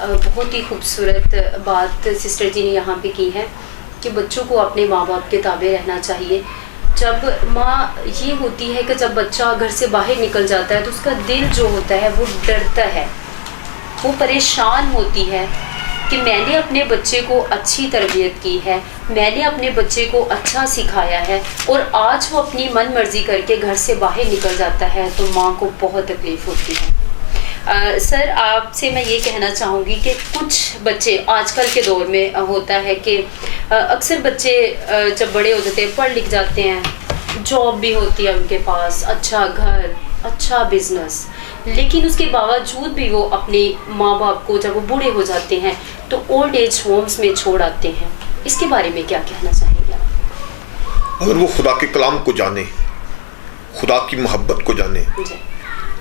بہت ہی خوبصورت بات سسٹر جی نے یہاں پہ کی ہے کہ بچوں کو اپنے ماں باپ کے تابع رہنا چاہیے. جب ماں یہ ہوتی ہے کہ جب بچہ گھر سے باہر نکل جاتا ہے تو اس کا دل جو ہوتا ہے وہ ڈرتا ہے, وہ پریشان ہوتی ہے کہ میں نے اپنے بچے کو اچھی تربیت کی ہے, میں نے اپنے بچے کو اچھا سکھایا ہے, اور آج وہ اپنی من مرضی کر کے گھر سے باہر نکل جاتا ہے تو ماں کو بہت تکلیف ہوتی ہے. سر آپ سے میں یہ کہنا چاہوں گی کہ کچھ بچے آج کل کے دور میں ہوتا ہے کہ اکثر بچے جب بڑے ہو جاتے ہیں, پڑھ لکھ جاتے ہیں, جاب بھی ہوتی ہے ان کے پاس, اچھا گھر, اچھا بزنس, لیکن اس کے باوجود بھی وہ اپنے ماں باپ کو جب وہ بوڑھے ہو جاتے ہیں تو اولڈ ایج ہومز میں چھوڑ آتے ہیں. اس کے بارے میں کیا کہنا چاہیں گے آپ؟ اگر وہ خدا کے کلام کو جانے, خدا کی محبت کو جانے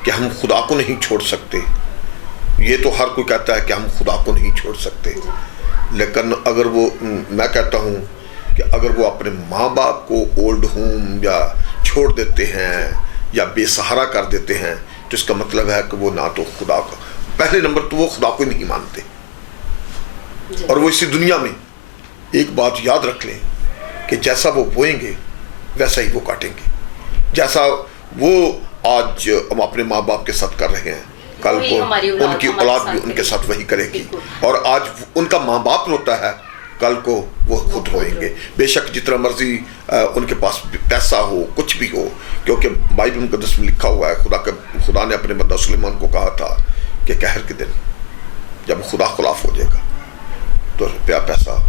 کہ ہم خدا کو نہیں چھوڑ سکتے, یہ تو ہر کوئی کہتا ہے کہ ہم خدا کو نہیں چھوڑ سکتے, لیکن اگر وہ, میں کہتا ہوں کہ اگر وہ اپنے ماں باپ کو اولڈ ہوم یا چھوڑ دیتے ہیں یا بے سہارا کر دیتے ہیں تو اس کا مطلب ہے کہ وہ نہ تو خدا کو, پہلے نمبر تو وہ خدا کو نہیں مانتے, اور وہ اسی دنیا میں ایک بات یاد رکھ لیں کہ جیسا وہ بوئیں گے ویسا ہی وہ کاٹیں گے. جیسا وہ آج ہم اپنے ماں باپ کے ساتھ کر رہے ہیں, کل کو ان کی اولاد بھی ان کے ساتھ وہی کرے گی, اور آج ان کا ماں باپ روتا ہے, کل کو وہ خود روئیں گے. بے شک جتنا مرضی ان کے پاس پیسہ ہو, کچھ بھی ہو, کیونکہ بائبل مقدس میں لکھا ہوا ہے خدا نے اپنے بندہ سلیمان کو کہا تھا کہ قہر کے دن جب خدا خلاف ہو جائے گا تو روپیہ پیسہ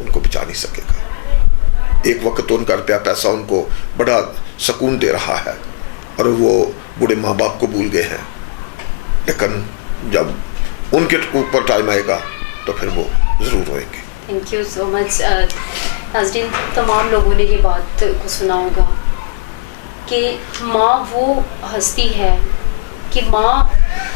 ان کو بچا نہیں سکے گا. ایک وقت تو ان کا روپیہ پیسہ ان کو بڑا سکون دے رہا ہے اور وہ بوڑھے ماں باپ کو بھول گئے ہیں, لیکن جب ان کے اوپر ٹائم آئے گا تو پھر وہ ضرور روئیں گے. تھینک یو سو مچ. ناظرین, تمام لوگوں نے یہ بات کو سنا ہوگا کہ ماں وہ ہستی ہے کہ ماں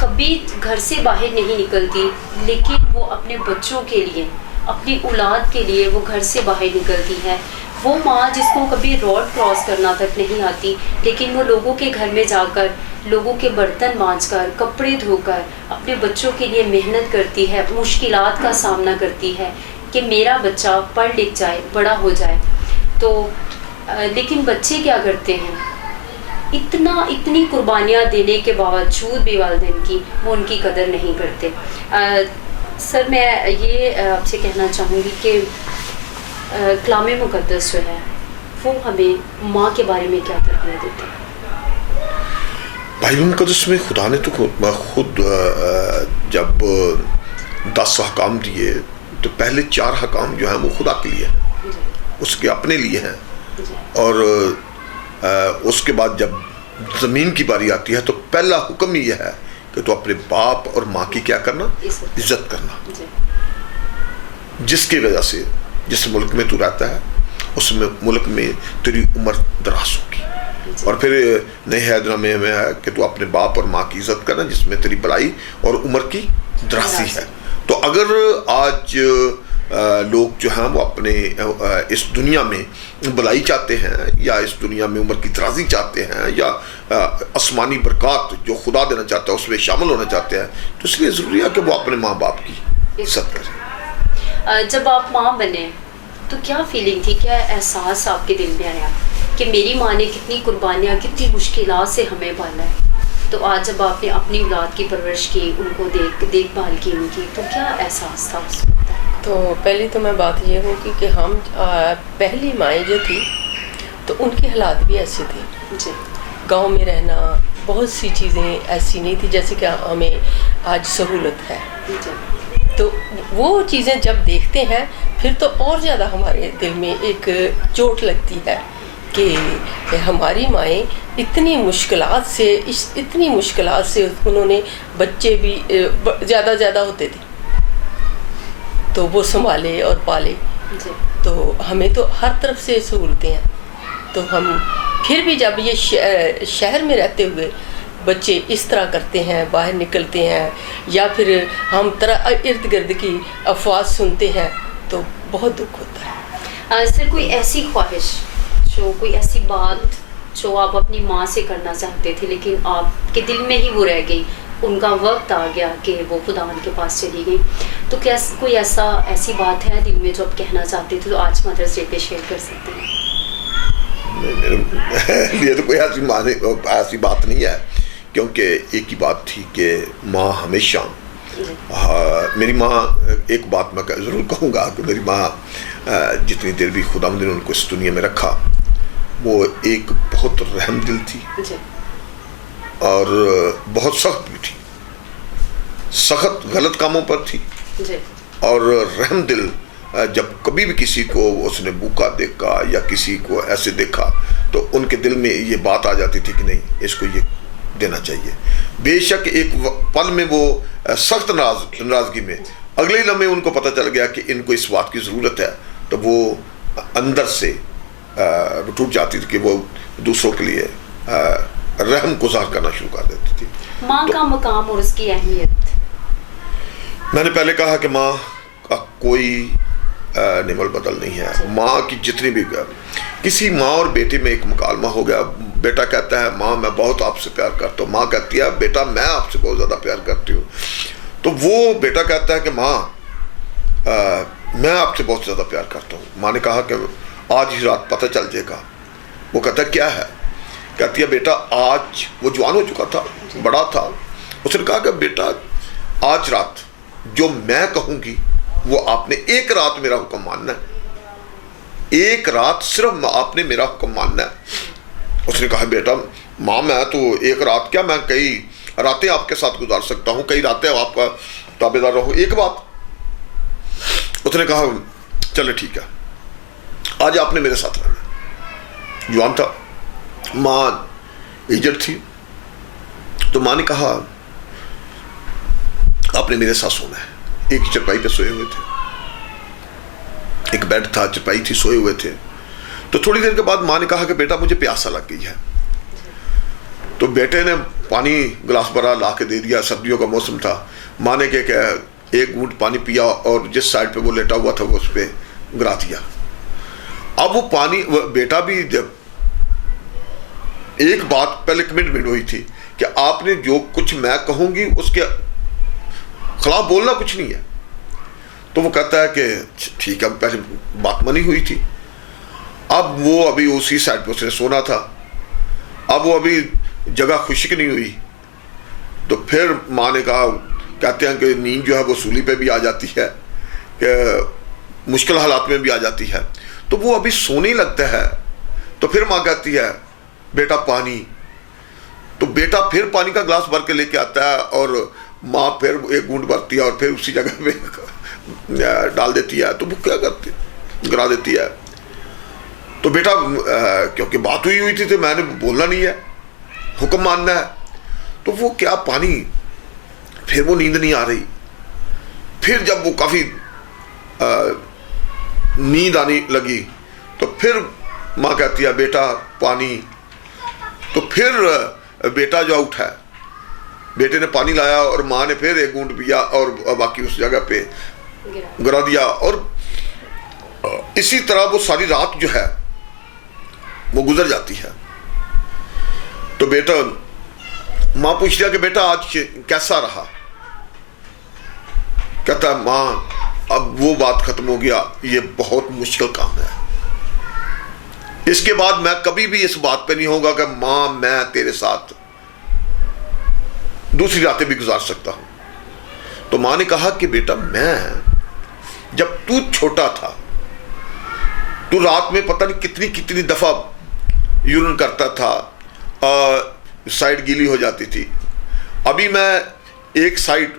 کبھی گھر سے باہر نہیں نکلتی, لیکن وہ اپنے بچوں کے لیے, اپنی اولاد کے لیے وہ گھر سے باہر نکلتی ہے. وہ ماں جس کو کبھی روڈ کراس کرنا تک نہیں آتی, لیکن وہ لوگوں کے گھر میں جا کر, لوگوں کے برتن مانجھ کر, کپڑے دھو کر اپنے بچوں کے لیے محنت کرتی ہے, مشکلات کا سامنا کرتی ہے کہ میرا بچہ پڑھ لکھ جائے, بڑا ہو جائے. تو لیکن بچے کیا کرتے ہیں, اتنی قربانیاں دینے کے باوجود بھی والدین کی وہ ان کی قدر نہیں کرتے. سر میں یہ آپ سے کہنا چاہوں گی کہ کلام مقدس جو ہے وہ ہمیں ماں کے بارے میں کیا تربیت دیتا ہے؟ بائبل مقدس میں خدا نے تو خود جب 10 حکام دیے تو پہلے 4 حکام جو ہیں وہ خدا کے لیے ہیں, اس کے اپنے لیے ہیں, اور اس کے بعد جب زمین کی باری آتی ہے تو پہلا حکم یہ ہے کہ تو اپنے باپ اور ماں کی کیا کرنا, عزت کرنا, جس کی وجہ سے جس ملک میں تو رہتا ہے اس میں ملک میں تیری عمر دراز ہوگی. اور پھر نئے عہد نامے میں ہے کہ تو اپنے باپ اور ماں کی عزت کرنا جس میں تیری بڑائی اور عمر کی درازی ہے. تو اگر آج لوگ جو ہیں وہ اپنے اس دنیا میں بلائی چاہتے ہیں یا اس دنیا میں عمر کی درازی چاہتے ہیں یا آسمانی برکات جو خدا دینا چاہتا ہے اس میں شامل ہونا چاہتے ہیں, تو اس لیے ضروری ہے کہ وہ اپنے ماں باپ کی عزت کریں. جب آپ ماں بنے تو کیا فیلنگ تھی, کیا احساس آپ کے دل میں آیا کہ میری ماں نے کتنی قربانیاں, کتنی مشکلات سے ہمیں پالا ہے, تو آج جب آپ نے اپنی اولاد کی پرورش کی, ان کو دیکھ بھال کی ان کی, تو کیا احساس تھا اس وقت؟ تو پہلی تو میں بات یہ ہوگی کہ ہم پہلی مائیں جو تھی تو ان کے حالات بھی ایسے تھے. جی. گاؤں میں رہنا, بہت سی چیزیں ایسی نہیں تھی جیسے کہ ہمیں آج سہولت ہے. جی. تو وہ چیزیں جب دیکھتے ہیں پھر تو اور زیادہ ہمارے دل میں ایک چوٹ لگتی ہے کہ ہماری مائیں اتنی مشکلات سے انہوں نے, بچے بھی زیادہ ہوتے تھے تو وہ سنبھالے اور پالے. تو ہمیں تو ہر طرف سے سہولتیں ہیں, تو ہم پھر بھی جب یہ شہر میں رہتے ہوئے بچے اس طرح کرتے ہیں, باہر نکلتے ہیں, یا پھر ہم ارد گرد کی افواج سنتے ہیں تو بہت دکھ ہوتا ہے. سر, کوئی ایسی خواہش کوئی ایسی بات جو آپ اپنی ماں سے کرنا چاہتے تھے لیکن آپ کے دل میں ہی وہ رہ گئی, ان کا وقت آ گیا کہ وہ خداوند کے پاس چلی گئی. تو کیا کوئی ایسی بات ہے دل میں جو آپ کہنا چاہتے تھے تو آج مدرس ڈے پہ شیئر کر سکتے ہیں؟ میرے لیے تو کوئی ایسی بات نہیں ہے، کیونکہ ایک ہی بات تھی کہ ماں ہمیشہ میری ماں، ایک بات میں ضرور کہوں گا کہ میری ماں جتنی دیر بھی خداوند نے ان کو اس دنیا میں رکھا، وہ ایک بہت رحم دل تھی اور بہت سخت بھی تھی، سخت غلط کاموں پر تھی اور رحم دل. جب کبھی بھی کسی کو اس نے بھوکا دیکھا یا کسی کو ایسے دیکھا تو ان کے دل میں یہ بات آ جاتی تھی کہ نہیں، اس کو یہ دینا چاہیے. بے شک ایک پل میں وہ سخت ناراضگی میں، اگلے لمحے ان کو پتہ چل گیا کہ ان کو اس بات کی ضرورت ہے، تو وہ اندر سے ٹوٹ جاتی تھی کہ وہ دوسروں کے لیے رحم گزار کرنا شروع کر دیتی تھی. ماں کا مقام اور اس کی اہمیت، میں نے پہلے کہا کہ ماں کا کوئی نمل بدل نہیں ہے. ماں کی جتنی بھی، کسی ماں اور بیٹے میں ایک مکالمہ ہو گیا، بیٹا کہتا ہے ماں میں بہت آپ سے پیار کرتا ہوں، ماں کہتی ہے بیٹا میں آپ سے بہت زیادہ پیار کرتی ہوں. تو وہ بیٹا کہتا ہے کہ ماں میں آپ سے بہت زیادہ پیار کرتا ہوں. ماں نے کہا کہ آج ہی رات پتہ چل جائے گا. وہ کہتا ہے کیا ہے؟ کہتی ہے بیٹا آج، وہ جوان ہو چکا تھا، بڑا تھا. اس نے کہا کہ بیٹا آج رات جو میں کہوں گی وہ آپ نے ایک رات میرا حکم ماننا ہے، ایک رات صرف آپ نے میرا حکم ماننا ہے. اس نے کہا بیٹا ماں میں تو ایک رات کیا، میں کئی راتیں آپ کے ساتھ گزار سکتا ہوں، کئی راتیں آپ کا تابع دار رہوں، ایک بات. اس نے کہا چلے ٹھیک ہے، آج آپ نے میرے ساتھ رہنا. جوان تھا، ماں ایجڈ تھی. تو ماں نے کہا آپ نے میرے ساتھ سونا ہے. ایک چرپائی پہ سوئے ہوئے تھے، ایک بیڈ تھا، چرپائی تھی، سوئے ہوئے تھے. تو تھوڑی دیر کے بعد ماں نے کہا کہ بیٹا مجھے پیاسا لگ گئی ہے. تو بیٹے نے پانی گلاس بھرا لا کے دے دیا. سردیوں کا موسم تھا. ماں نے کہ ایک گھونٹ پانی پیا اور جس سائڈ پہ وہ لیٹا ہوا تھا وہ اس پہ گرا دیا. اب وہ پانی، بیٹا بھی جب ایک بات پہلے کمٹمنٹ ہوئی تھی کہ آپ نے جو کچھ میں کہوں گی اس کے خلاف بولنا کچھ نہیں ہے. تو وہ کہتا ہے کہ ٹھیک ہے، پہلے بات منی ہوئی تھی. اب وہ ابھی اسی سائڈ پہ اس نے سونا تھا، اب وہ ابھی جگہ خشک نہیں ہوئی. تو پھر ماں نے کہا، کہتے ہیں کہ نیند جو ہے وہ سولی پہ بھی آ جاتی ہے، کہ مشکل حالات میں بھی آ جاتی ہے. تو وہ ابھی سونے لگتا ہے. تو پھر ماں کہتی ہے بیٹا پانی. تو بیٹا پھر پانی کا گلاس بھر کے لے کے آتا ہے اور ماں پھر ایک گھونٹ بھرتی ہے اور پھر اسی جگہ پہ ڈال دیتی ہے. تو وہ کیا کرتی، گرا دیتی ہے. تو بیٹا کیونکہ بات ہوئی تھی تو میں نے بولنا نہیں ہے، حکم ماننا ہے. تو وہ کیا پانی، پھر وہ نیند نہیں آ رہی. پھر جب وہ کافی نیند آنے لگی تو پھر ماں کہتی ہے بیٹا پانی. تو پھر بیٹا جو اٹھا، بیٹے نے پانی لایا اور ماں نے پھر ایک گھونٹ پیا اور باقی اس جگہ پہ گرا دیا. اور اسی طرح وہ ساری رات جو ہے وہ گزر جاتی ہے. تو بیٹا، ماں پوچھتی ہے کہ بیٹا آج کیسا رہا؟ کہتا ہے ماں اب وہ بات ختم ہو گیا، یہ بہت مشکل کام ہے. اس کے بعد میں کبھی بھی اس بات پہ نہیں ہوگا کہ ماں میں تیرے ساتھ دوسری راتیں بھی گزار سکتا ہوں. تو ماں نے کہا کہ بیٹا میں جب تو چھوٹا تھا تو رات میں پتہ نہیں کتنی دفعہ یورین کرتا تھا، سائڈ گیلی ہو جاتی تھی. ابھی میں ایک سائڈ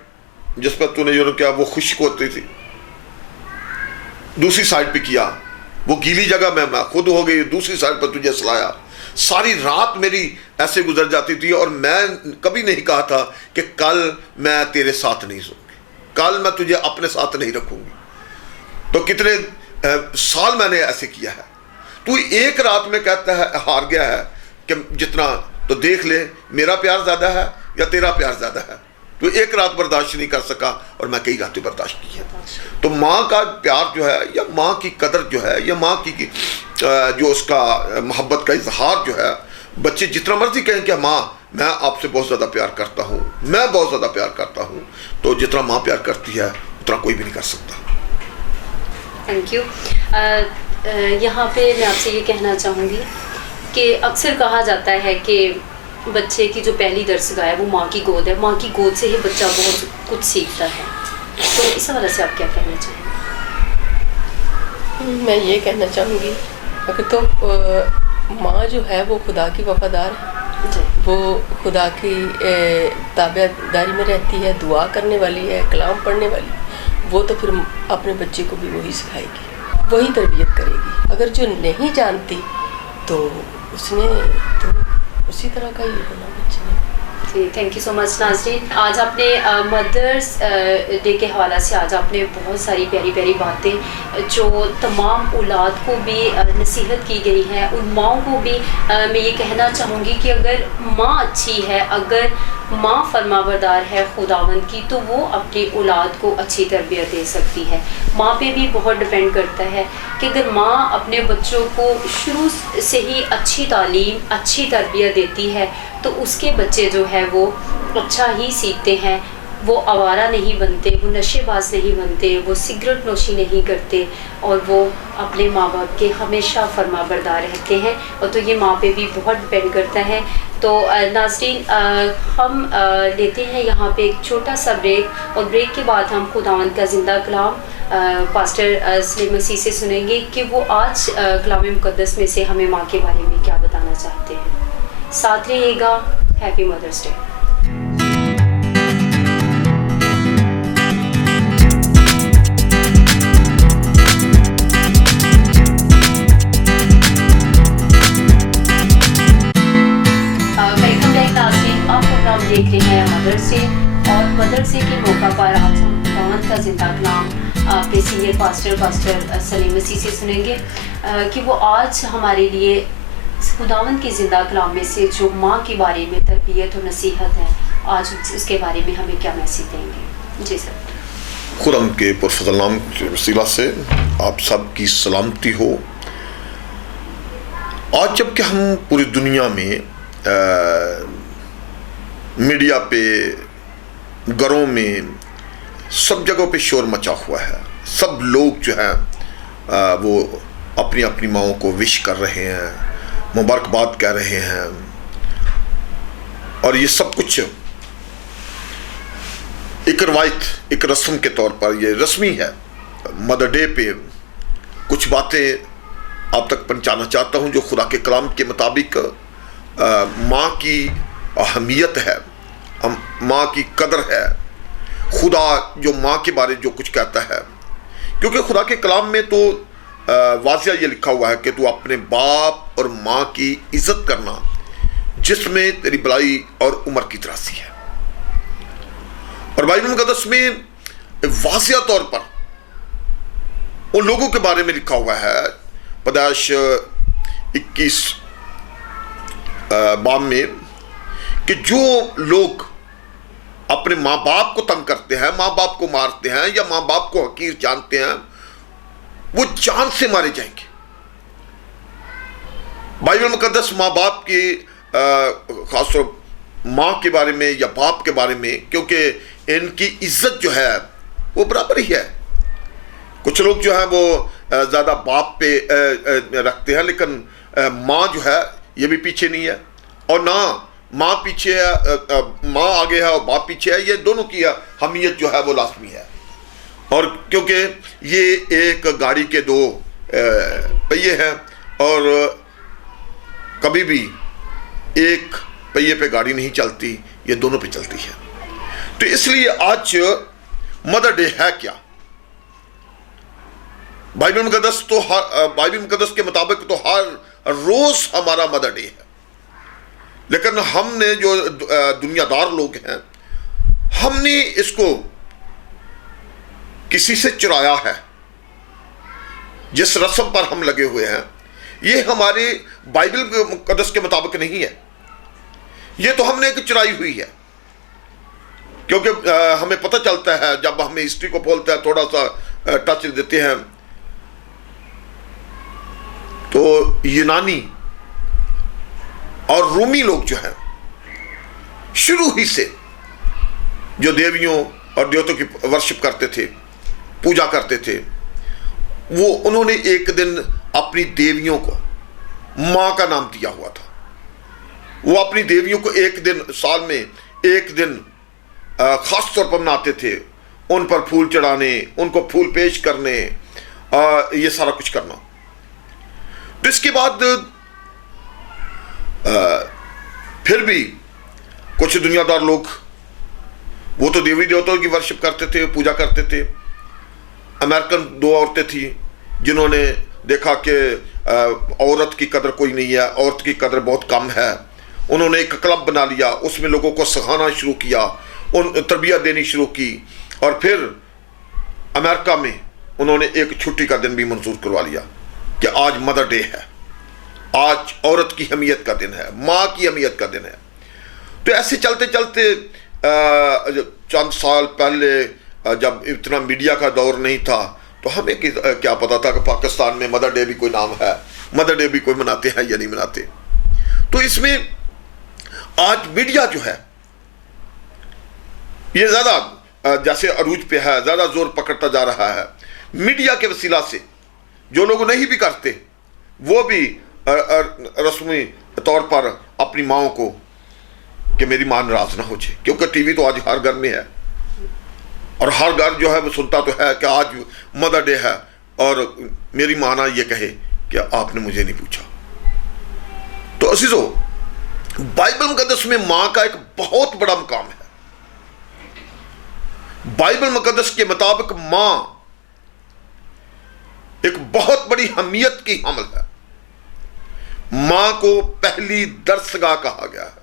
جس پر تو نے یورین کیا وہ خشک ہوتی تھی، دوسری سائڈ پہ کیا وہ گیلی جگہ میں خود ہو گئی، دوسری سائڈ پر تجھے سلایا. ساری رات میری ایسے گزر جاتی تھی اور میں کبھی نہیں کہا تھا کہ کل میں تیرے ساتھ نہیں سوں گی، کل میں تجھے اپنے ساتھ نہیں رکھوں گی. تو کتنے سال میں نے ایسے کیا ہے. تو ایک رات میں کہتا ہے ہار گیا ہے کہ جتنا، تو دیکھ لے میرا پیار زیادہ ہے یا تیرا پیار زیادہ ہے. تو ایک رات برداشت نہیں کر سکا اور میں کئی راتیں برداشت کی ہیں. تو ماں کا پیار جو ہے یا ماں کی قدر جو ہے یا ماں کی جو اس کا محبت کا اظہار جو ہے، بچے جتنا مرضی کہیں کہ ماں میں آپ سے بہت زیادہ پیار کرتا ہوں، میں بہت زیادہ پیار کرتا ہوں، تو جتنا ماں پیار کرتی ہے اتنا کوئی بھی نہیں کر سکتا۔ Thank you. یہاں پہ میں آپ سے یہ کہنا چاہوں گی کہ اکثر کہا جاتا ہے کہ بچے کی جو پہلی درسگاہ ہے وہ ماں کی گود ہے، ماں کی گود سے ہی بچہ بہت کچھ سیکھتا ہے، تو اس حوالے سے آپ کیا کہنا چاہیں گے؟ میں یہ کہنا چاہوں گی اگر تو ماں جو ہے وہ خدا کی وفادار ہے، جی وہ خدا کی تابع داری میں رہتی ہے، دعا کرنے والی ہے، کلام پڑھنے والی، وہ تو پھر اپنے بچے کو بھی وہی سکھائے گی، وہی تربیت کرے گی۔ اگر جو نہیں جانتی تو اس نے تو اسی طرح کا ہی ہونا بچے نے۔ جی تھینک یو سو مچ ناظرین، آج آپ نے مدرس ڈے کے حوالے سے آج آپ نے بہت ساری پیاری پیاری باتیں جو تمام اولاد کو بھی نصیحت کی گئی ہیں، ان ماؤں کو بھی میں یہ کہنا چاہوں گی کہ اگر ماں اچھی ہے، اگر ماں فرما بردار ہے خداوند کی، تو وہ اپنی اولاد کو اچھی تربیت دے سکتی ہے۔ ماں پہ بھی بہت ڈپینڈ کرتا ہے کہ اگر ماں اپنے بچوں کو شروع سے ہی اچھی تعلیم، اچھی تربیت دیتی ہے تو اس کے بچے جو ہے وہ اچھا ہی سیکھتے ہیں، وہ آوارہ نہیں بنتے، وہ نشے باز نہیں بنتے، وہ سگریٹ نوشی نہیں کرتے، اور وہ اپنے ماں باپ کے ہمیشہ فرما بردار رہتے ہیں، اور تو یہ ماں پہ بھی بہت ڈپینڈ کرتا ہے۔ تو ناظرین ہم لیتے ہیں یہاں پہ ایک چھوٹا سا بریک، اور بریک کے بعد ہم خداوند کا زندہ کلام پاسٹر سلیم مسیح سے سنیں گے کہ وہ آج کلام مقدس میں سے ہمیں ماں کے بارے میں کیا بتانا چاہتے ہیں۔ ساتھ رہیے گا۔ ہیپی مدرس ڈے۔ ویلکم بیک ناظرین، آپ پروگرام دیکھ رہے ہیں مدرس ڈے، اور مدرس ڈے کے موقع پر آج ہم خداوند کا زندہ کلام اپنے سینئر پاسٹر سلیم مسیح سے سنیں گے کہ وہ آج ہمارے لیے خداوند کے زندہ کلام میں سے جو ماں کے بارے میں تربیت اور نصیحت ہے، آج اس کے بارے میں ہمیں کیا میسیج دیں گے؟ جی سر۔ خداوند کے پرفضل نام کے وسیلہ سے آپ سب کی سلامتی ہو۔ آج جب کہ ہم پوری دنیا میں میڈیا پہ، گھروں میں، سب جگہوں پہ شور مچا ہوا ہے، سب لوگ جو ہیں وہ اپنی اپنی ماؤں کو وش کر رہے ہیں، مبارکباد کہہ رہے ہیں، اور یہ سب کچھ ایک روایت، ایک رسم کے طور پر یہ رسمی ہے۔ مدر ڈے پہ کچھ باتیں آپ تک پہنچانا چاہتا ہوں جو خدا کے کلام کے مطابق ماں کی اہمیت ہے، ماں کی قدر ہے، خدا جو ماں کے بارے جو کچھ کہتا ہے، کیونکہ خدا کے کلام میں تو واضح یہ لکھا ہوا ہے کہ تو اپنے باپ اور ماں کی عزت کرنا جس میں تیری بلائی اور عمر کی تراسی ہے۔ اور بائبل مقدس میں واضح طور پر ان لوگوں کے بارے میں لکھا ہوا ہے، پیدائش 21 باب میں، کہ جو لوگ اپنے ماں باپ کو تنگ کرتے ہیں، ماں باپ کو مارتے ہیں یا ماں باپ کو حقیر جانتے ہیں، وہ جان سے مارے جائیں گے۔ بائبل مقدس ماں باپ کی خاص طور ماں کے بارے میں یا باپ کے بارے میں، کیونکہ ان کی عزت جو ہے وہ برابر ہی ہے۔ کچھ لوگ جو ہیں وہ زیادہ باپ پہ رکھتے ہیں، لیکن ماں جو ہے یہ بھی پیچھے نہیں ہے، اور نہ ماں پیچھے ہے، ماں آگے ہے اور باپ پیچھے ہے، یہ دونوں کی اہمیت جو ہے وہ لازمی ہے۔ اور کیونکہ یہ ایک گاڑی کے دو پہیے ہیں، اور کبھی بھی ایک پہیے پہ گاڑی نہیں چلتی، یہ دونوں پہ چلتی ہے۔ تو اس لیے آج مدر ڈے ہے کیا؟ بائبل مقدس کے مطابق تو ہر روز ہمارا مدر ڈے ہے، لیکن ہم نے جو دنیا دار لوگ ہیں، ہم نے اس کو کسی سے چرایا ہے۔ جس رسم پر ہم لگے ہوئے ہیں یہ ہماری بائبل مقدس کے مطابق نہیں ہے، یہ تو ہم نے ایک چرائی ہوئی ہے۔ کیونکہ ہمیں پتہ چلتا ہے جب ہمیں ہسٹری کو کھولتے ہیں، تھوڑا سا ٹچ دیتے ہیں، تو یونانی اور رومی لوگ جو ہیں شروع ہی سے جو دیویوں اور دیوتوں کی ورشپ کرتے تھے، پوجا کرتے تھے، وہ انہوں نے ایک دن اپنی دیویوں کو ماں کا نام دیا ہوا تھا. وہ اپنی دیویوں کو ایک دن سال میں ایک دن خاص طور پر مناتے تھے، ان پر پھول چڑھانے، ان کو پھول پیش کرنے، یہ سارا کچھ کرنا. تو اس کے بعد پھر بھی کچھ دنیا دار لوگ، وہ تو دیوی دیوتاؤں کی ورشپ کرتے تھے، پوجا کرتے تھے. امریکن 2 عورتیں تھیں جنہوں نے دیکھا کہ عورت کی قدر کوئی نہیں ہے، عورت کی قدر بہت کم ہے. انہوں نے ایک کلب بنا لیا، اس میں لوگوں کو سکھانا شروع کیا، تربیت دینی شروع کی. اور پھر امریکہ میں انہوں نے ایک چھٹی کا دن بھی منظور کروا لیا کہ آج مدر ڈے ہے، آج عورت کی اہمیت کا دن ہے، ماں کی اہمیت کا دن ہے. تو ایسے چلتے چلتے چند سال پہلے جب اتنا میڈیا کا دور نہیں تھا تو ہمیں کیا پتا تھا کہ پاکستان میں مدر ڈے بھی کوئی نام ہے، مدر ڈے بھی کوئی مناتے ہیں یا نہیں مناتے. تو اس میں آج میڈیا جو ہے یہ زیادہ جیسے عروج پہ ہے، زیادہ زور پکڑتا جا رہا ہے. میڈیا کے وسیلہ سے جو لوگ نہیں بھی کرتے وہ بھی رسمی طور پر اپنی ماؤں کو کہ میری ماں ناراض نہ ہو جائے، کیونکہ ٹی وی تو آج ہر گھر میں ہے اور ہر گھر جو ہے وہ سنتا تو ہے کہ آج مدر ڈے ہے اور میری ماں نہ یہ کہے کہ آپ نے مجھے نہیں پوچھا. تو عزیزو، بائبل مقدس میں ماں کا ایک بہت بڑا مقام ہے. بائبل مقدس کے مطابق ماں ایک بہت بڑی اہمیت کی حامل ہے. ماں کو پہلی درسگاہ کہا گیا ہے.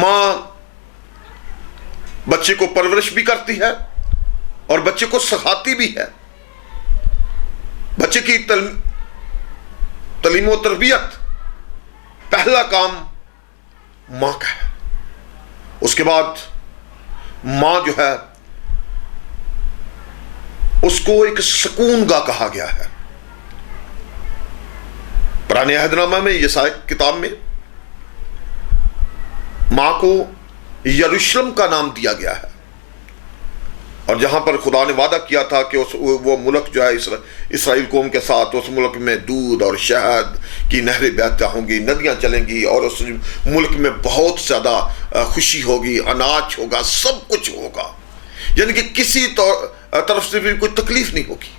ماں بچے کو پرورش بھی کرتی ہے اور بچے کو سکھاتی بھی ہے. بچے کی تعلیم و تربیت پہلا کام ماں کا ہے. اس کے بعد ماں جو ہے اس کو ایک سکون گاہ کہا گیا ہے. پرانے عہد نامہ میں یسایا کتاب میں ماں کو یروشلم کا نام دیا گیا ہے، اور جہاں پر خدا نے وعدہ کیا تھا کہ وہ ملک جو ہے اسرائیل قوم کے ساتھ، اس ملک میں دودھ اور شہد کی نہریں بہتی ہوں گی، ندیاں چلیں گی، اور اس ملک میں بہت زیادہ خوشی ہوگی، اناج ہوگا، سب کچھ ہوگا. یعنی کہ کسی طرف سے بھی کوئی تکلیف نہیں ہوگی.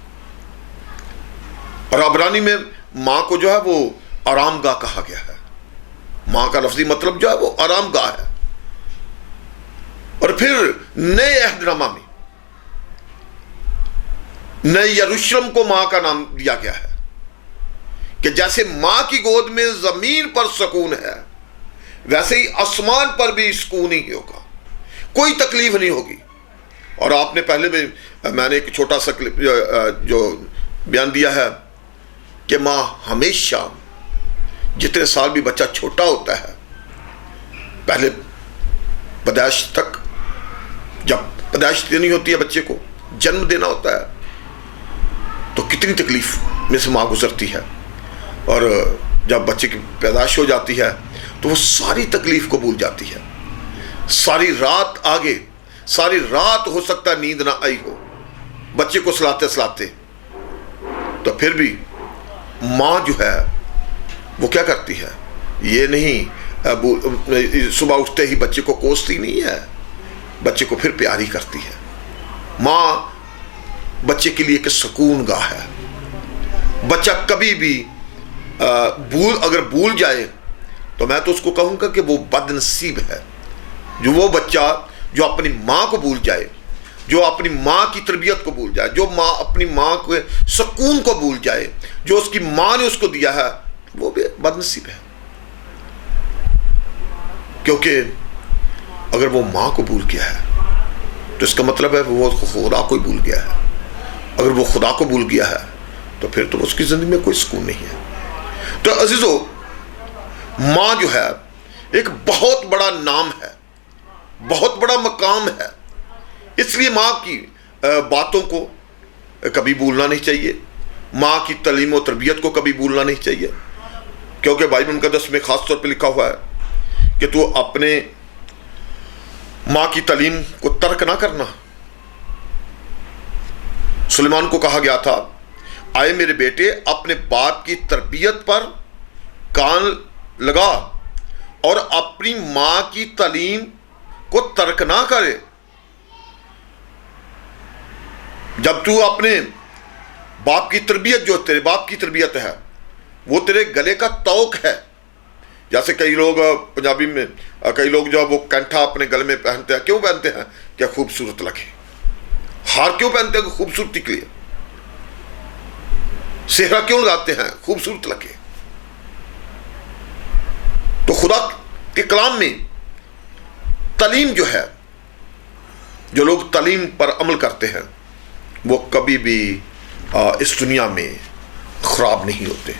اور عبرانی میں ماں کو جو ہے وہ آرام گاہ کہا گیا ہے. ماں کا لفظی مطلب جو ہے وہ آرام گاہ ہے. اور پھر نئے عہد نامہ میں نئے یروشلم کو ماں کا نام دیا گیا ہے کہ جیسے ماں کی گود میں زمین پر سکون ہے، ویسے ہی آسمان پر بھی سکون ہی ہوگا، کوئی تکلیف نہیں ہوگی. اور آپ نے پہلے میں نے ایک چھوٹا سا کلپ جو بیان دیا ہے کہ ماں ہمیشہ جتنے سال بھی بچہ چھوٹا ہوتا ہے، پہلے پیدائش تک، جب پیدائش دینی ہوتی ہے بچے کو، جنم دینا ہوتا ہے، تو کتنی تکلیف میں سے ماں گزرتی ہے. اور جب بچے کی پیدائش ہو جاتی ہے تو وہ ساری تکلیف کو بھول جاتی ہے. ساری رات آگے، ساری رات ہو سکتا ہے نیند نہ آئی ہو بچے کو سلاتے سلاتے. تو پھر بھی ماں جو ہے وہ کیا کرتی ہے؟ یہ نہیں صبح اٹھتے ہی بچے کو کوستی نہیں ہے، بچے کو پھر پیاری کرتی ہے. ماں بچے کے لیے ایک سکون گاہ ہے. بچہ کبھی بھی اگر بھول جائے تو میں تو اس کو کہوں گا کہ وہ بد نصیب ہے. جو وہ بچہ جو اپنی ماں کو بھول جائے، جو اپنی ماں کی تربیت کو بھول جائے، جو اپنی ماں کے سکون کو بھول جائے جو اس کی ماں نے اس کو دیا ہے، وہ بھی بد نصیب ہے. کیونکہ اگر وہ ماں کو بھول گیا ہے تو اس کا مطلب ہے وہ خدا کو ہی بھول گیا ہے. اگر وہ خدا کو بھول گیا ہے تو پھر تو اس کی زندگی میں کوئی سکون نہیں ہے. تو عزیزو، ماں جو ہے ایک بہت بڑا نام ہے، بہت بڑا مقام ہے. اس لیے ماں کی باتوں کو کبھی بھولنا نہیں چاہیے، ماں کی تعلیم و تربیت کو کبھی بھولنا نہیں چاہیے. کیونکہ بائبل مقدس میں خاص طور پہ لکھا ہوا ہے کہ تو اپنے ماں کی تعلیم کو ترک نہ کرنا. سلیمان کو کہا گیا تھا آئے میرے بیٹے اپنے باپ کی تربیت پر کان لگا اور اپنی ماں کی تعلیم کو ترک نہ کرے. جب تو اپنے باپ کی تربیت جو تیرے باپ کی تربیت ہے وہ تیرے گلے کا توق ہے. جیسے کئی لوگ پنجابی میں کئی لوگ جو وہ کینٹھا اپنے گلے میں پہنتے ہیں. کیوں پہنتے ہیں؟ کیا خوبصورت لگے. ہار کیوں پہنتے ہیں؟ خوبصورتی کے لیے. سہرا کیوں لگاتے ہیں؟ خوبصورت لگے. تو خدا کے کلام میں تعلیم جو ہے، جو لوگ تعلیم پر عمل کرتے ہیں وہ کبھی بھی اس دنیا میں خراب نہیں ہوتے،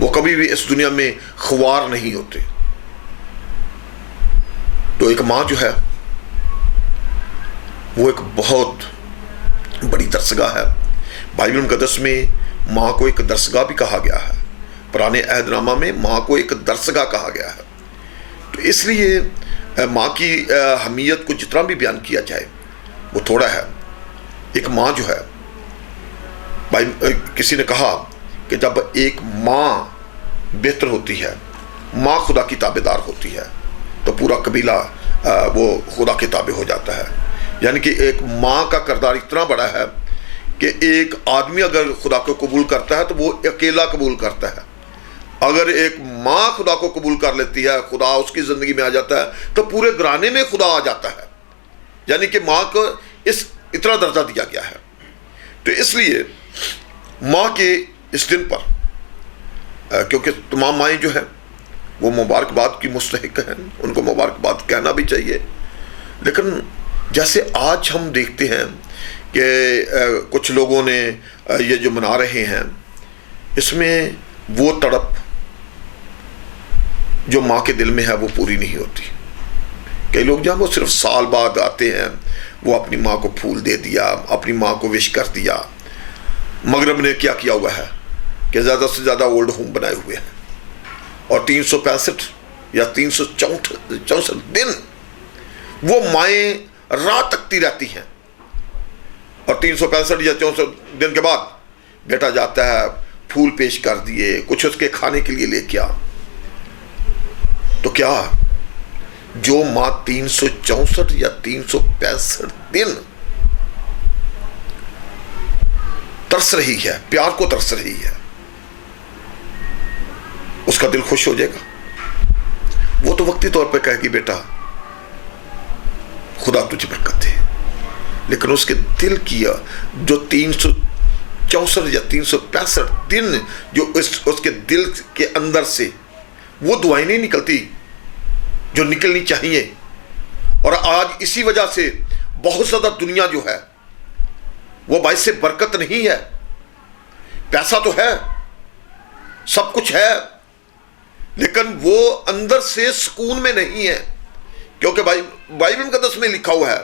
وہ کبھی بھی اس دنیا میں خوار نہیں ہوتے. تو ایک ماں جو ہے وہ ایک بہت بڑی درسگاہ ہے. بائبل مقدس میں ماں کو ایک درسگاہ بھی کہا گیا ہے. پرانے عہد نامہ میں ماں کو ایک درسگاہ کہا گیا ہے. تو اس لیے ماں کی اہمیت کو جتنا بھی بیان کیا جائے وہ تھوڑا ہے. ایک ماں جو ہے، کسی نے کہا کہ جب ایک ماں بہتر ہوتی ہے، ماں خدا کی تابع دار ہوتی ہے تو پورا قبیلہ وہ خدا کے تابع ہو جاتا ہے. یعنی کہ ایک ماں کا کردار اتنا بڑا ہے کہ ایک آدمی اگر خدا کو قبول کرتا ہے تو وہ اکیلا قبول کرتا ہے. اگر ایک ماں خدا کو قبول کر لیتی ہے، خدا اس کی زندگی میں آ جاتا ہے تو پورے گھرانے میں خدا آ جاتا ہے. یعنی کہ ماں کو اتنا درجہ دیا گیا ہے. تو اس لیے ماں کے اس دن پر، کیونکہ تمام مائیں جو ہیں وہ مبارکباد کی مستحق ہیں، ان کو مبارکباد کہنا بھی چاہیے. لیکن جیسے آج ہم دیکھتے ہیں کہ کچھ لوگوں نے یہ جو منا رہے ہیں، اس میں وہ تڑپ جو ماں کے دل میں ہے وہ پوری نہیں ہوتی. کئی لوگ جہاں وہ صرف سال بعد آتے ہیں، وہ اپنی ماں کو پھول دے دیا، اپنی ماں کو وش کر دیا. مغرب نے کیا کیا ہوا ہے کہ زیادہ سے زیادہ اولڈ ہوم بنائے ہوئے ہیں اور 365 یا 364 دن وہ مائیں رات تکتی رہتی ہیں. اور 365 یا 64 دن کے بعد بیٹا جاتا ہے، پھول پیش کر دیے، کچھ اس کے کھانے کے لیے لے کے آ. تو کیا جو ماں 364 یا 365 دن ترس رہی ہے، پیار کو ترس رہی ہے، اس کا دل خوش ہو جائے گا؟ وہ تو وقتی طور پہ کہے گی بیٹا خدا تجھے برکت دے. لیکن اس کے دل کی جو 364 یا 365 دن جو اس کے دل کے اندر سے وہ دعائیں نہیں نکلتی جو نکلنی چاہیے. اور آج اسی وجہ سے بہت زیادہ دنیا جو ہے وہ باعث برکت نہیں ہے. پیسہ تو ہے، سب کچھ ہے، لیکن وہ اندر سے سکون میں نہیں ہے. کیونکہ بائبل مقدس میں لکھا ہوا ہے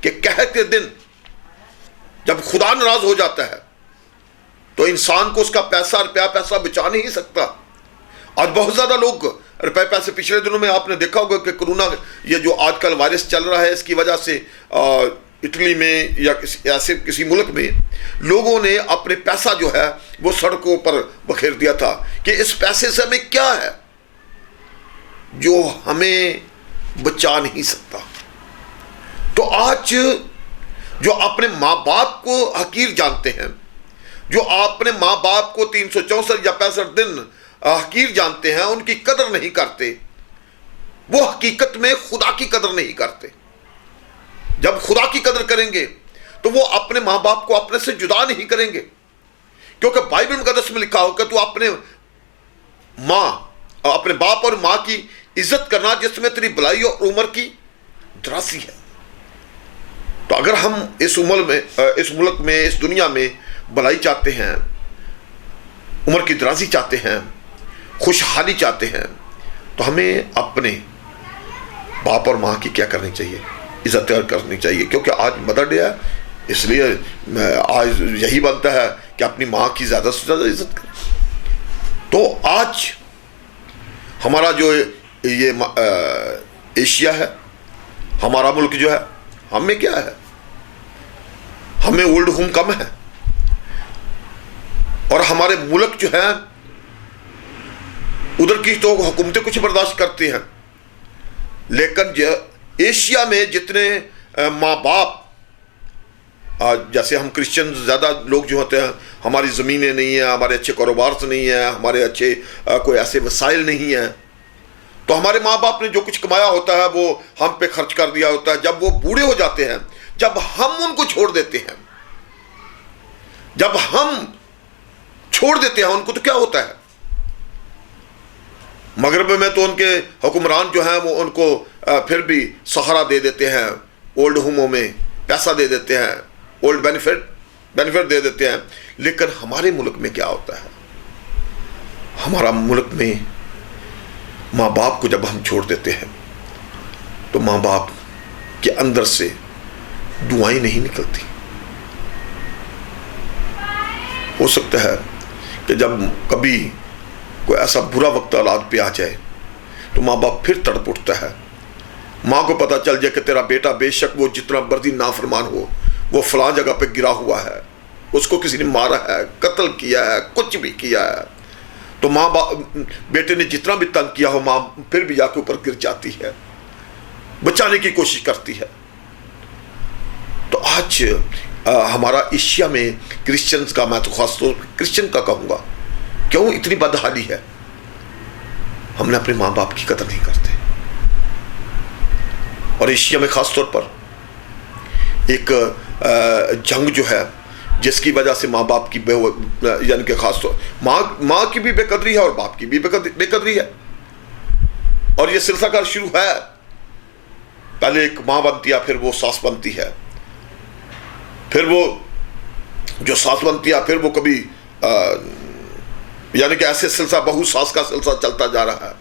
کہ قحط کے دن جب خدا ناراض ہو جاتا ہے تو انسان کو اس کا پیسہ بچا نہیں سکتا. آج بہت زیادہ لوگ روپے پیسے، پچھلے دنوں میں آپ نے دیکھا ہوگا کہ کرونا یہ جو آج کل وائرس چل رہا ہے، اس کی وجہ سے اٹلی میں یا ایسے کسی ملک میں لوگوں نے اپنے پیسہ جو ہے وہ سڑکوں پر بکھیر دیا تھا کہ اس پیسے سے ہمیں کیا ہے جو ہمیں بچا نہیں سکتا. تو آج جو اپنے ماں باپ کو حقیر جانتے ہیں، جو اپنے ماں باپ کو 364 یا 65 دن حقیر جانتے ہیں، ان کی قدر نہیں کرتے. وہ حقیقت میں خدا کی قدر نہیں کرتے. جب خدا کی قدر کریں گے تو وہ اپنے ماں باپ کو اپنے سے جدا نہیں کریں گے. کیونکہ بائبل مقدس میں لکھا ہو کہ تو اپنے باپ اور ماں کی عزت کرنا جس میں تیری بلائی اور عمر کی دراسی ہے. تو اگر ہم اس ملک میں اس دنیا میں بلائی چاہتے ہیں، عمر کی درازی چاہتے ہیں، خوشحالی چاہتے ہیں، تو ہمیں اپنے باپ اور ماں کی کیا کرنی چاہیے؟ عزت کرنی چاہیے. کیونکہ آج مدر ڈے ہے، اس لیے آج یہی بنتا ہے کہ اپنی ماں کی زیادہ سے زیادہ عزت کریں. تو آج ہمارا جو یہ ایشیا ہے، ہمارا ملک جو ہے، ہم میں کیا ہے؟ ہمیں اولڈ ہوم کم ہے، اور ہمارے ملک جو ہے ادھر کی تو حکومتیں کچھ برداشت کرتی ہیں، لیکن ایشیا میں جتنے ماں باپ، جیسے ہم کرسچن زیادہ لوگ جو ہوتے ہیں، ہماری زمینیں نہیں ہیں، ہمارے اچھے کاروبار نہیں ہیں، ہمارے اچھے کوئی ایسے وسائل نہیں ہیں، تو ہمارے ماں باپ نے جو کچھ کمایا ہوتا ہے وہ ہم پہ خرچ کر دیا ہوتا ہے۔ جب وہ بوڑھے ہو جاتے ہیں، جب ہم ان کو چھوڑ دیتے ہیں، جب ہم چھوڑ دیتے ہیں ان کو، تو کیا ہوتا ہے؟ مغرب میں تو ان کے حکمران جو ہیں وہ ان کو پھر بھی سہارا دے دیتے ہیں، اولڈ ہوموں میں پیسہ دے دیتے ہیں، اولڈ بینیفٹ دے دیتے ہیں، لیکن ہمارے ملک میں کیا ہوتا ہے؟ ہمارا ملک میں ماں باپ کو جب ہم چھوڑ دیتے ہیں تو ماں باپ کے اندر سے دعائیں نہیں نکلتی۔ ہو سکتا ہے کہ جب کبھی کوئی ایسا برا وقت اولاد پہ آ جائے تو ماں باپ پھر تڑپ اٹھتا ہے۔ ماں کو پتہ چل جائے کہ تیرا بیٹا بے شک وہ جتنا مرضی نافرمان ہو، وہ فلاں جگہ پہ گرا ہوا ہے، اس کو کسی نے مارا ہے، قتل کیا ہے، کچھ بھی کیا ہے، تو ماں باپ بیٹے نے جتنا بھی تنگ کیا ہو، ماں پھر بھی جا کے اوپر گر جاتی ہے، بچانے کی کوشش کرتی ہے۔ تو آج ہمارا ایشیا میں کرسچنز کا، میں تو خاص طور کرسچن کا کہوں گا، کیوں اتنی بدحالی ہے؟ ہم نے اپنے ماں باپ کی قدر نہیں کرتے، اور ایشیا میں خاص طور پر ایک جنگ جو ہے جس کی وجہ سے ماں باپ کی یعنی کہ خاص طور ماں کی بھی بے قدری ہے اور باپ کی بھی بے قدری ہے، اور یہ سلسلہ کار شروع ہے۔ پہلے ایک ماں بنتی ہے، پھر وہ ساس بنتی ہے، پھر وہ جو ساس بنتی ہے پھر وہ کبھی یعنی کہ ایسے سلسلہ بہو ساس کا سلسلہ چلتا جا رہا ہے۔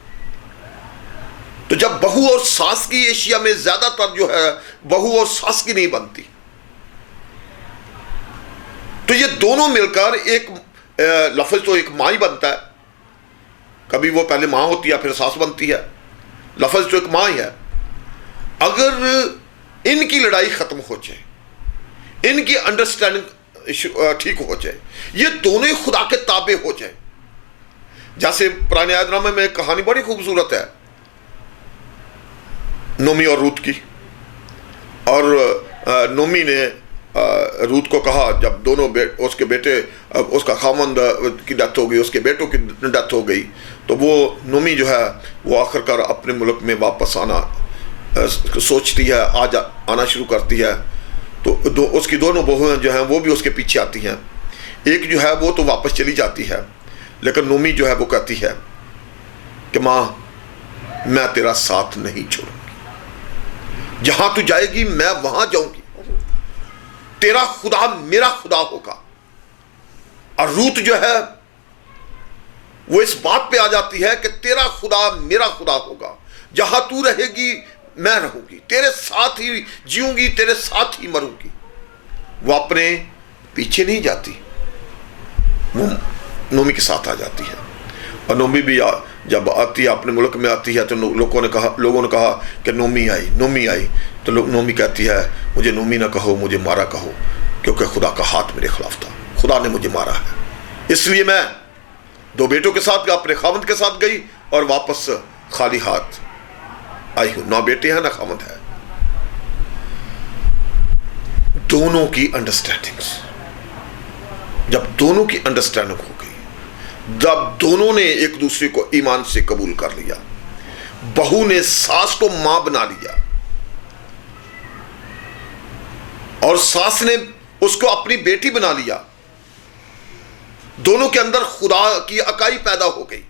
تو جب بہو اور ساس کی ایشیا میں زیادہ تر جو ہے بہو اور ساس کی نہیں بنتی، تو یہ دونوں مل کر ایک لفظ تو ایک ماں ہی بنتا ہے، کبھی وہ پہلے ماں ہوتی ہے پھر ساس بنتی ہے، لفظ تو ایک ماں ہی ہے۔ اگر ان کی لڑائی ختم ہو جائے، ان کی انڈرسٹینڈنگ ٹھیک ہو جائے، یہ دونوں ہی خدا کے تابع ہو جائیں، جیسے پرانے عہد نامے میں ایک کہانی بڑی خوبصورت ہے نومی اور روت کی، اور نومی نے روت کو کہا، جب دونوں اس کے بیٹے، اس کا خامند کی ڈیتھ ہو گئی، اس کے بیٹوں کی ڈیتھ ہو گئی، تو وہ نومی جو ہے وہ آخر کار اپنے ملک میں واپس آنا سوچتی ہے، آنا شروع کرتی ہے، تو اس کی دونوں بہویں جو ہیں وہ بھی اس کے پیچھے آتی ہیں۔ ایک جو ہے وہ تو واپس چلی جاتی ہے، لیکن نومی جو ہے وہ کہتی ہے کہ ماں میں تیرا ساتھ نہیں چھوڑوں گی، جہاں تو جائے گی میں وہاں جاؤں گی، تیرا خدا میرا خدا ہوگا۔ اور روت جو ہے وہ اس بات پہ آ جاتی ہے کہ تیرا خدا میرا خدا ہوگا، جہاں تو رہے گی میں رہوں گی، تیرے ساتھ ہی جیوں گی، تیرے ساتھ ہی مروں گی۔ وہ اپنے پیچھے نہیں جاتی، وہ نومی کے ساتھ آ جاتی ہے، اور نومی بھی جب آتی ہے اپنے ملک میں آتی ہے تو لوگوں نے کہا کہ نومی آئی، تو نومی کہتی ہے مجھے نومی نہ کہو، مجھے مارا کہو، کیونکہ خدا کا ہاتھ میرے خلاف تھا، خدا نے مجھے مارا ہے، اس لیے میں 2 بیٹوں کے ساتھ اپنے خاوند کے ساتھ گئی اور واپس خالی ہاتھ آئی ہوں، 9 بیٹے ہیں نہ خاوند ہے۔ دونوں کی انڈرسٹینڈنگ، جب دونوں کی انڈرسٹینڈنگ ہو گئی، جب دونوں نے ایک دوسرے کو ایمان سے قبول کر لیا، بہو نے ساس کو ماں بنا لیا اور ساس نے اس کو اپنی بیٹی بنا لیا، دونوں کے اندر خدا کی اکائی پیدا ہو گئی،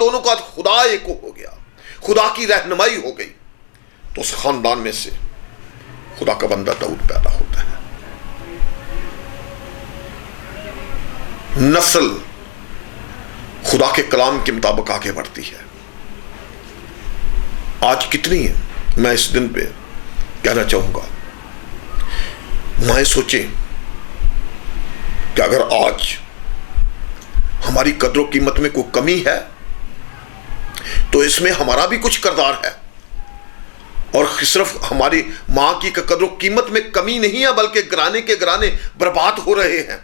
دونوں کا خدا ایک ہو گیا، خدا کی رہنمائی ہو گئی، تو اس خاندان میں سے خدا کا بندہ داؤد پیدا ہوتا ہے۔ نسل خدا کے کلام کے مطابق آگے بڑھتی ہے۔ آج کتنی ہے، میں اس دن پہ کہنا چاہوں گا، مائیں سوچیں کہ اگر آج ہماری قدر و قیمت میں کوئی کمی ہے تو اس میں ہمارا بھی کچھ کردار ہے، اور صرف ہماری ماں کی قدر و قیمت میں کمی نہیں ہے، بلکہ گرانے کے گرانے برباد ہو رہے ہیں۔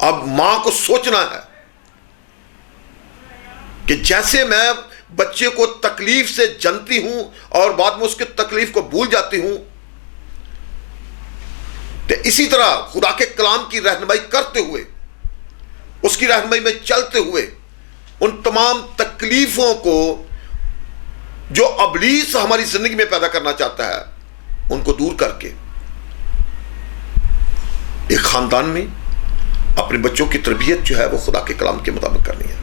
اب ماں کو سوچنا ہے کہ جیسے میں بچے کو تکلیف سے جنتی ہوں اور بعد میں اس کے تکلیف کو بھول جاتی ہوں، تو اسی طرح خدا کے کلام کی رہنمائی کرتے ہوئے، اس کی رہنمائی میں چلتے ہوئے، ان تمام تکلیفوں کو جو ابلیس ہماری زندگی میں پیدا کرنا چاہتا ہے ان کو دور کر کے ایک خاندان میں اپنے بچوں کی تربیت جو ہے وہ خدا کے کلام کے مطابق کرنی ہے۔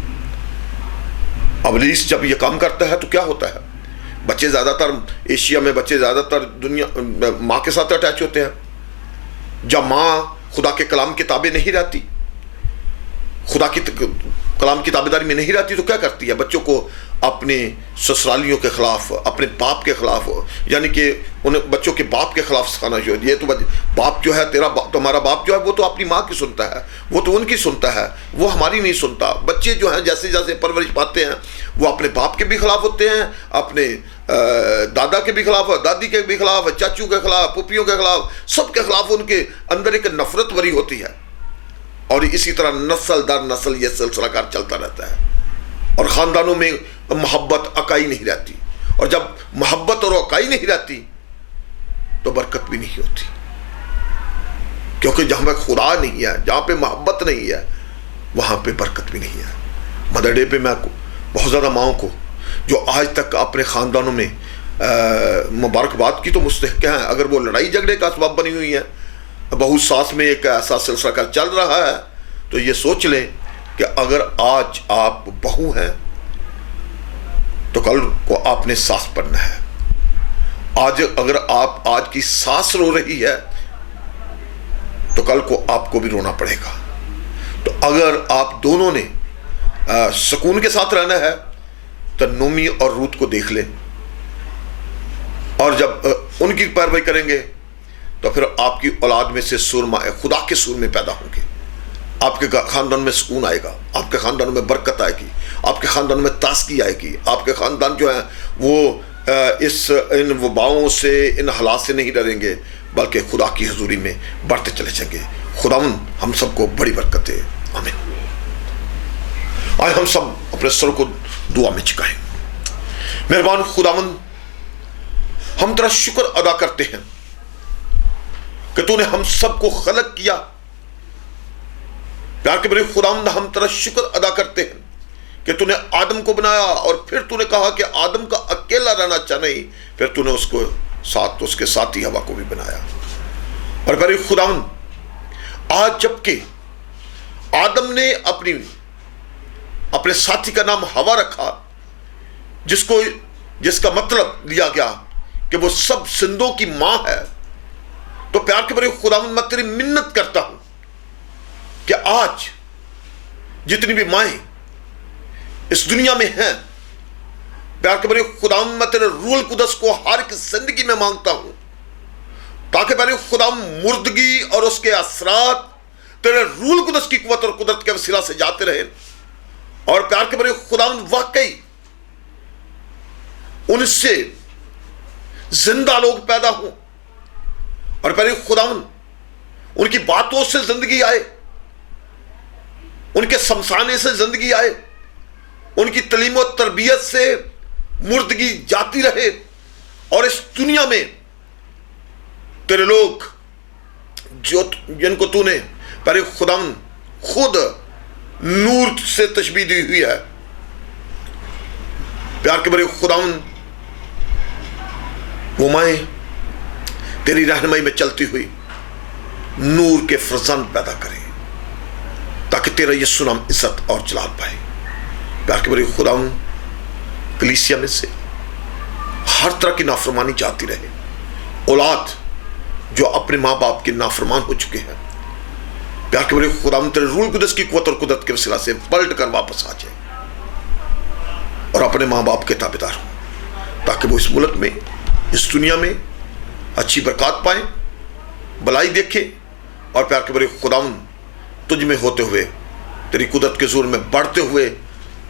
ابلیس جب یہ کام کرتا ہے تو کیا ہوتا ہے؟ بچے زیادہ تر ایشیا میں بچے زیادہ تر دنیا ماں کے ساتھ اٹیچ ہوتے ہیں۔ جب ماں خدا کے کلام کی تابع نہیں رہتی، خدا کی کلام کی تابعداری میں نہیں رہتی، تو کیا کرتی ہے؟ بچوں کو اپنے سسرالیوں کے خلاف، اپنے باپ کے خلاف، یعنی کہ انہیں بچوں کے باپ کے خلاف سکھانا شروع۔ یہ تو باپ جو ہے تمہارا باپ جو ہے وہ تو اپنی ماں کی سنتا ہے، وہ تو ان کی سنتا ہے، وہ ہماری نہیں سنتا۔ بچے جو ہیں جیسے جیسے پرورش پاتے ہیں وہ اپنے باپ کے بھی خلاف ہوتے ہیں، اپنے دادا کے بھی خلاف، دادی کے بھی خلاف، چاچو کے خلاف، پھوپھیوں کے خلاف، سب کے خلاف ان کے اندر ایک نفرت بری ہوتی ہے، اور اسی طرح نسل در نسل یہ سلسلہ کار چلتا رہتا ہے، اور خاندانوں میں محبت اکائی نہیں رہتی، اور جب محبت اور اکائی نہیں رہتی تو برکت بھی نہیں ہوتی، کیونکہ جہاں پہ خدا نہیں ہے، جہاں پہ محبت نہیں ہے، وہاں پہ برکت بھی نہیں ہے۔ مدر ڈے پہ میں بہت زیادہ ماؤں کو جو آج تک اپنے خاندانوں میں مبارکباد کی تو مستحق ہیں، اگر وہ لڑائی جھگڑے کا اسباب بنی ہوئی ہیں، بہو ساس میں ایک ایسا سلسلہ کار چل رہا ہے، تو یہ سوچ لیں کہ اگر آج آپ بہو ہیں تو کل کو آپ نے ساس بننا ہے۔ اگر آپ آج کی ساس رو رہی ہے تو کل کو آپ کو بھی رونا پڑے گا۔ تو اگر آپ دونوں نے سکون کے ساتھ رہنا ہے تو نومی اور روت کو دیکھ لیں، اور جب ان کی پیروی کریں گے تو پھر آپ کی اولاد میں سے سورما خدا کے سور میں پیدا ہوں گے۔ آپ کے خاندان میں سکون آئے گا، آپ کے خاندان میں برکت آئے گی، آپ کے خاندان میں تازگی آئے گی، آپ کے خاندان جو ہیں وہ ان وباؤں سے، ان حالات سے نہیں ڈریں گے، بلکہ خدا کی حضوری میں بڑھتے چلے جائیں گے۔ خداوند ہم سب کو بڑی برکت دے، آمین۔ آئے ہم سب اپنے سر کو دعا میں جھکائیں۔ مہربان خداوند، ہم تیرا شکر ادا کرتے ہیں کہ تو نے ہم سب کو خلق کیا۔ پیار کے بڑے خداوند، ہم تیرا شکر ادا کرتے ہیں کہ تو نے آدم کو بنایا، اور پھر تو نے کہا کہ آدم کا اکیلا رہنا اچھا نہیں، پھر تو نے اس کو ساتھ، اس کے ساتھی ہوا کو بھی بنایا۔ اور بڑے خداوند، آج جبکہ آدم نے اپنے ساتھی کا نام ہوا رکھا، جس کا مطلب لیا گیا کہ وہ سب زندوں کی ماں ہے، تو پیار کے بڑے خداوند میں تیری منت کرتا ہوں کہ آج جتنی بھی مائیں اس دنیا میں ہیں، پیار کے بڑے خداوند میں تیرے روح القدس کو ہر ایک زندگی میں مانگتا ہوں، تاکہ بڑے خداوند مردگی اور اس کے اثرات تیرے روح القدس کی قوت اور قدرت کے وسیلہ سے جاتے رہے، اور پیار کے بڑے خداوند واقعی ان سے زندہ لوگ پیدا ہوں، اور پیارے خداوند ان کی باتوں سے زندگی آئے، ان کے سمسانے سے زندگی آئے، ان کی تعلیم و تربیت سے مردگی جاتی رہے، اور اس دنیا میں تیرے لوگ جن کو تو نے پیارے خداوند خود نور سے تشبیہ دی ہوئی ہے، پیار کے بڑے خداوند وہ مائیں تیری رہنمائی میں چلتی ہوئی نور کے فرزند پیدا کریں، تاکہ تیرا یسوع نام عزت اور جلال پائے۔ پیار کے بڑے خداوند، کلیسیا میں سے ہر طرح کی نافرمانی جاتی رہے، اولاد جو اپنے ماں باپ کے نافرمان ہو چکے ہیں، پیار کے بڑے خداوند تیرے روح القدس کی قوت اور قدرت کے وسیلہ سے پلٹ کر واپس آ جائے اور اپنے ماں باپ کے تابعدار ہوں، تاکہ وہ اس ملک میں، اس دنیا میں اچھی برکات پائیں، بلائی دیکھیں، اور پیار کے بڑے خداوند تجھ میں ہوتے ہوئے، تیری قدرت کے زور میں بڑھتے ہوئے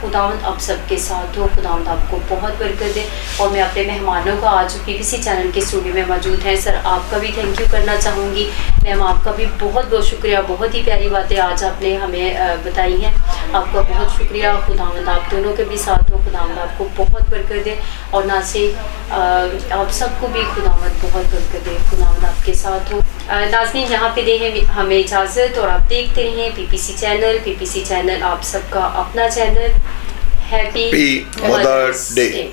خداوند آپ سب کے ساتھ ہو، خداوند آپ کو بہت برکت دے. اور میں اپنے مہمانوں کا آج BBC چینل کے اسٹوڈیو میں موجود ہیں، سر آپ کا بھی تھینک یو کرنا چاہوں گی. میم آپ کا بھی بہت بہت شکریہ، بہت ہی پیاری باتیں آج آپ نے ہمیں بتائی ہیں. آپ کا بہت شکریہ. خداوند آپ دونوں کے بھی ساتھ ہو، خداوند آپ کو بہت برکت دے. اور ناظرین آپ سب کو بھی خداوند بہت برکت دے، خداوند آپ کے ساتھ ہو. ناظرین یہاں پہ دیں ہمیں اجازت، اور آپ دیکھتے رہیں BBC چینل. آپ سب کا اپنا چینل. ہیپی مدرس ڈے.